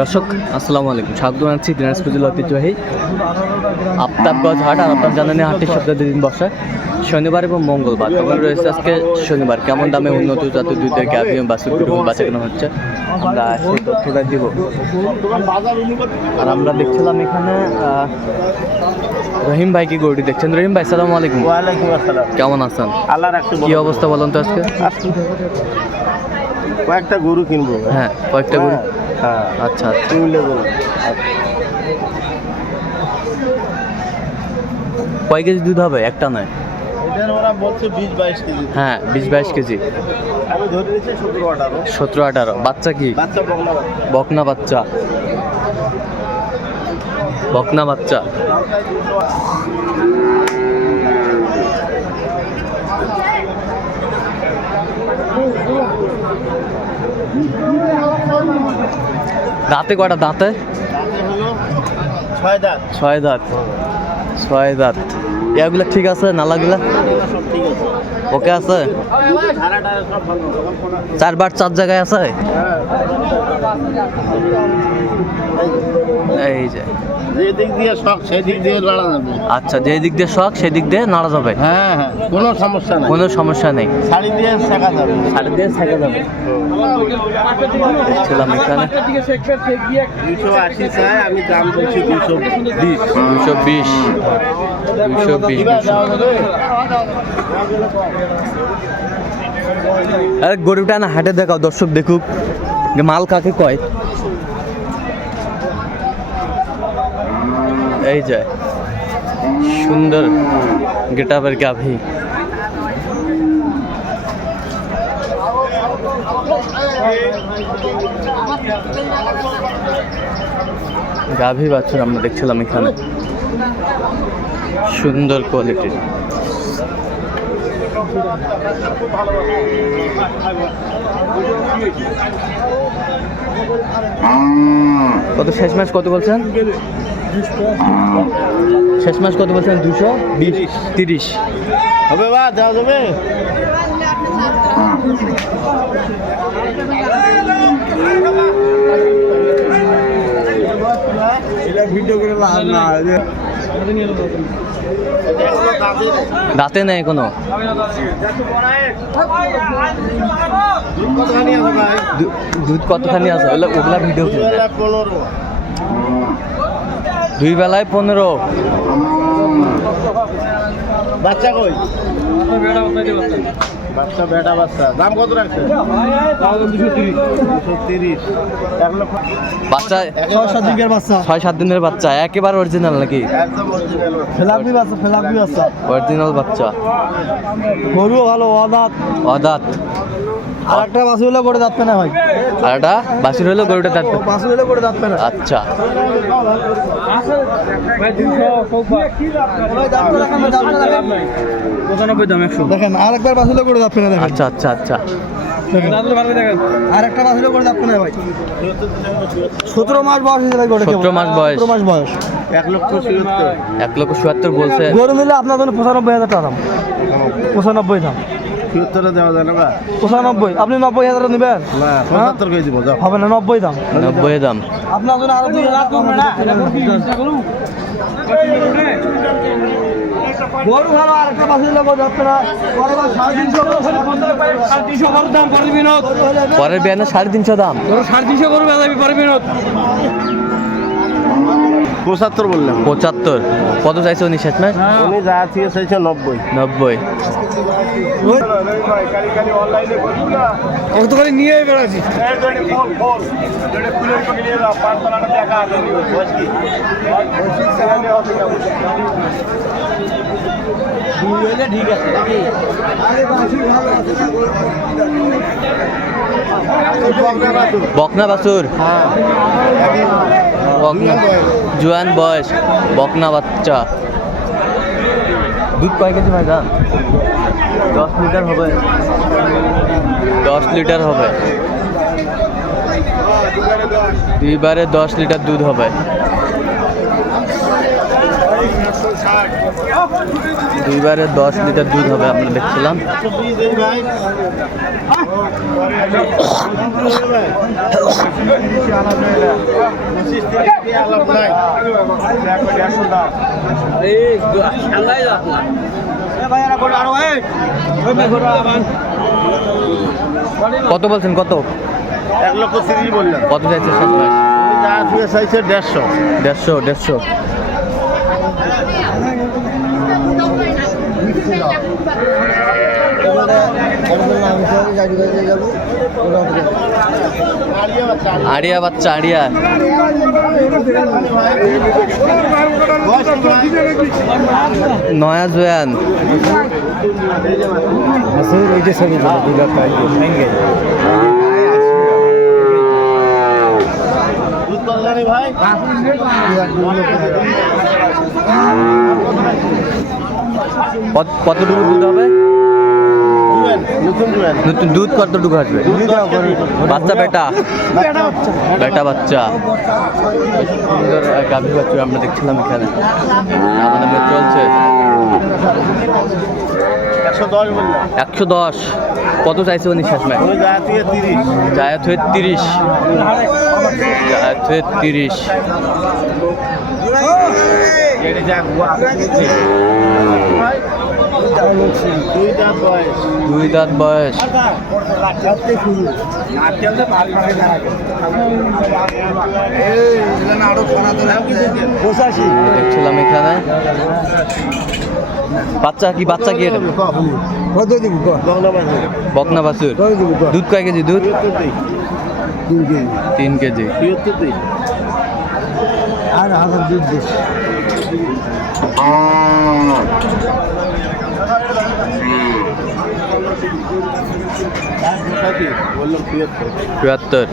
দর্শক আসসালামু আলাইকুম। স্বাগত জানাচ্ছি দিনাজপুর জেলা ঐতিহ্যবাহী আফতাবগঞ্জ হাট আর আপনার জানেন হাটটি সপ্তাহে দুদিন বসে। শনিবার এবং মঙ্গলবার। তখন রয়েছে আজকে শনিবার। কেমন দামে উন্নত জাতের দুধের বাছুর কীরকম বাচ্চা কেনা হচ্ছে? আমরা সেই তথ্যটা দিব। আর আমরা দেখছিলাম এখানে রহিম ভাই কি গরুটি দেখছেন? রহিম ভাই সালাম আলাইকুম। ওয়ালাইকুম আসসালাম। কেমন আছেন? আল্লাহ কি অবস্থা বলুন তো আজকে? কয়েকটা গরু কিনবো। হ্যাঁ কয়েকটা গরু। হ্যাঁ আচ্ছা কিনলে কয় কেজি দুধ হবে? একটা নয়। হ্যাঁ বিশ বাইশ কেজি। সতেরো আঠারো। বাচ্চা কি? বাচ্চা বকনা বকনা বাচ্চা। বকনা বাচ্চা। দাঁতে কয়টা দাঁতে? ছয় দাঁত। ছয় দাঁত। ছয় দাঁত। এগুলো ঠিক আছে? নালাগুলা? ওকে আছে? চারবার চার জায়গায় আছে? হ্যাঁ। এই যে। যে দিক দিয়ে শখ সেই দিক দিয়ে লড়া যাবে। আচ্ছা যে দিক দিয়ে শখ সেদিক দিয়ে নাড়া যাবে। হ্যাঁ হ্যাঁ কোনো সমস্যা নাই। কোনো সমস্যা নেই। শাড়ি দিয়ে শেখা যাবে। সাড়ে দিয়ে থেকে যাবে। দেখছিলাম এখানে। দুশো আশি চাই আমি দাম বলছি দুশো বিশ। দুশো বিশ। দুশো বিশ আরে গরুটা না হাটে দেখাও দর্শক দেখুক। যে মাল কাকে কয়? এই যে সুন্দর গেটাপের গাভি। গাভি বাছুর আমরা দেখছিলাম এখানে। সুন্দর কোয়ালিটির কত শেষ ম্যাচ কত বলছেন? শেষ ম্যাচ কত বলছেন? দুশো? বিশ? তিরিশ। হবে বা? দেওয়া যাবে? দাঁতে নেই কোনো? দুধ কতখানি আছে? ওগুলা ওগুলা ভিডিও পনেরো দুই বেলায় পনেরো। বাচ্চা কই? বাচ্চা বেটা বাচ্চা। দাম কত রাখছে দুশো তিরিশ। এক লক্ষ বাচ্চা ছয় সাত দিনের বাচ্চা। একেবারে অরিজিনাল নাকি? ফেলাপি বাচ্চা ফেলাপি বাচ্চা। অরিজিনাল বাচ্চা। গরু ভালো অদাত। অদাঁত। আর একটা বাসু হলে করে না ভাই হলো গরুটা দাঁত বাসু হলে করে যাচ্ছে না আচ্ছা। দেখেন আর একবার বাসু করে যাচ্ছে না আচ্ছা আচ্ছা আচ্ছা। আর একটা বাসু করে যাচ্ছে না ভাই। সতেরো মাস বয়স হয়েছে ভাই গরু 17 মাস বয়স। সতেরো মাস বয়স। এক লক্ষ চুয়াত্তর এক লক্ষ চুয়াত্তর বলছে। গরু নিলে আপনার জন্য পঁচানব্বই হাজার টাকা দাম। পঁচানব্বই। দাম। চুয়াত্তরে দেওয়া যায় না পঁচানব্বই। আপনি নব্বই হাজার নেবেন? পঁচাত্তর দিব হবে না নব্বই দাম। নব্বই দাম। আপনার জন্য আরও দুই হাজার কম গরু ভালো আর একটা লোক তিনশো দাম পরে বিনোদ। পরের বিয়ানে সাড়ে তিনশো দাম। সাড়ে তিনশো গরু বেজাবি পরে বিনোদ। পঁচাত্তর বললাম। পঁচাত্তর। কত চাইছে উনি শেষ ম্যাচ উনি যা থেকে চাইছে নব্বই। নব্বই। কত করে নিয়ে বেড়াচ্ছি। ঠিক আছে বকনা বাছুর। বকনা। জোয়ান বয়স, বকনা বাচ্চা। দুধ কয় কেজি ভাই দাম? দশ লিটার হবে। দশ লিটার হবে। দুইবারে দশ লিটার দুধ হবে। দুইবারে দশ লিটার দুধ হবে, আমরা দেখছিলাম। কত বলছেন কত? এক লক্ষ তিরিশ বললাম কত চাইছে শেষ ভাই যা শুয়ে চাইছে দেড়শো। দেড়শো দেড়শো। আড়িয়া বাচ্চা আড়িয়া। নয়া জয়ান। কত- কতটুকু দুধ হবে? নতুন দুধ কতটুকু আসবে? বাচ্চা বেটা? বেটা বাচ্চা। সুন্দর গাভী বাচ্চা আমরা দেখছিলাম এখানে। আমাদের চলছে। একশো দশ। কত চাইছে উনি শেষ ম্যাচ তিরিশ জায়াত হয়ে তিরিশ। জায়াত হয়ে তিরিশ। দুই দাঁত বয়স। দেখছিলাম এখানে। বাচ্চা কি বাচ্চা কি বকনা বাছুর। দুধ কয় কেজি দুধ? তিন কেজি। আর হাজার দুধ দিস। চুয়াত্তর।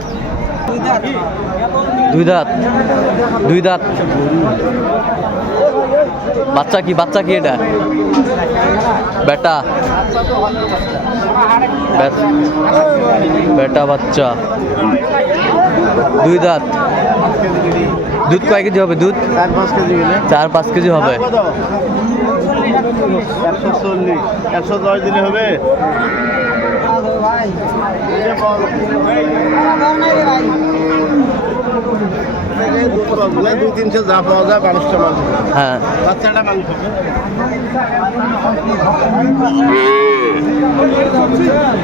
দুই দাঁত। দুই দাঁত। বাচ্চা কি বাচ্চা কি এটা? বেটা। বেটা বাচ্চা। দুই দাঁত। দুধ কয় কেজি হবে দুধ? চার পাঁচ কেজি চার পাঁচ কেজি হবে। একশো চল্লিশ। একশো দশ দিনে হবে? দুই তিনশো যা পাওয়া যায় মানুষটা মানুষ হ্যাঁ। বাচ্চাটা মানুষ হবে।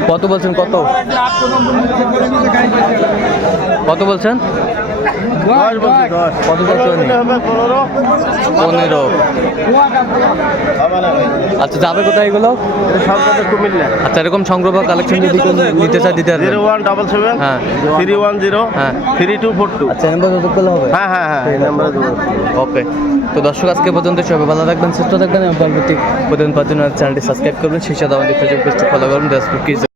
কত বলছেন কত? কত বলছেন? দশ বলছি দশ। কত পনেরো পনেরো। আচ্ছা যাবে কোথায় এগুলো? আচ্ছা এরকম সংগ্রহ কালেকশন যদি নিতে চায় দিতে জিরো ওয়ান ডাবল সেভেন হ্যাঁ। থ্রি ওয়ান জিরো হ্যাঁ। Three two four two. আচ্ছা নাম্বার যোগাযোগ করলে হবে? হ্যাঁ হ্যাঁ হ্যাঁ ওকে। তো দর্শক আজকে পর্যন্ত সবাই ভালো থাকবেন সুস্থ থাকবেন এবং পরবর্তী প্রতিদিন জন্য চ্যানেলটি সাবস্ক্রাইব করবেন। সেই সাথে আমাদের ফেসবুক পেজটি ফলো করুন ফেসবুক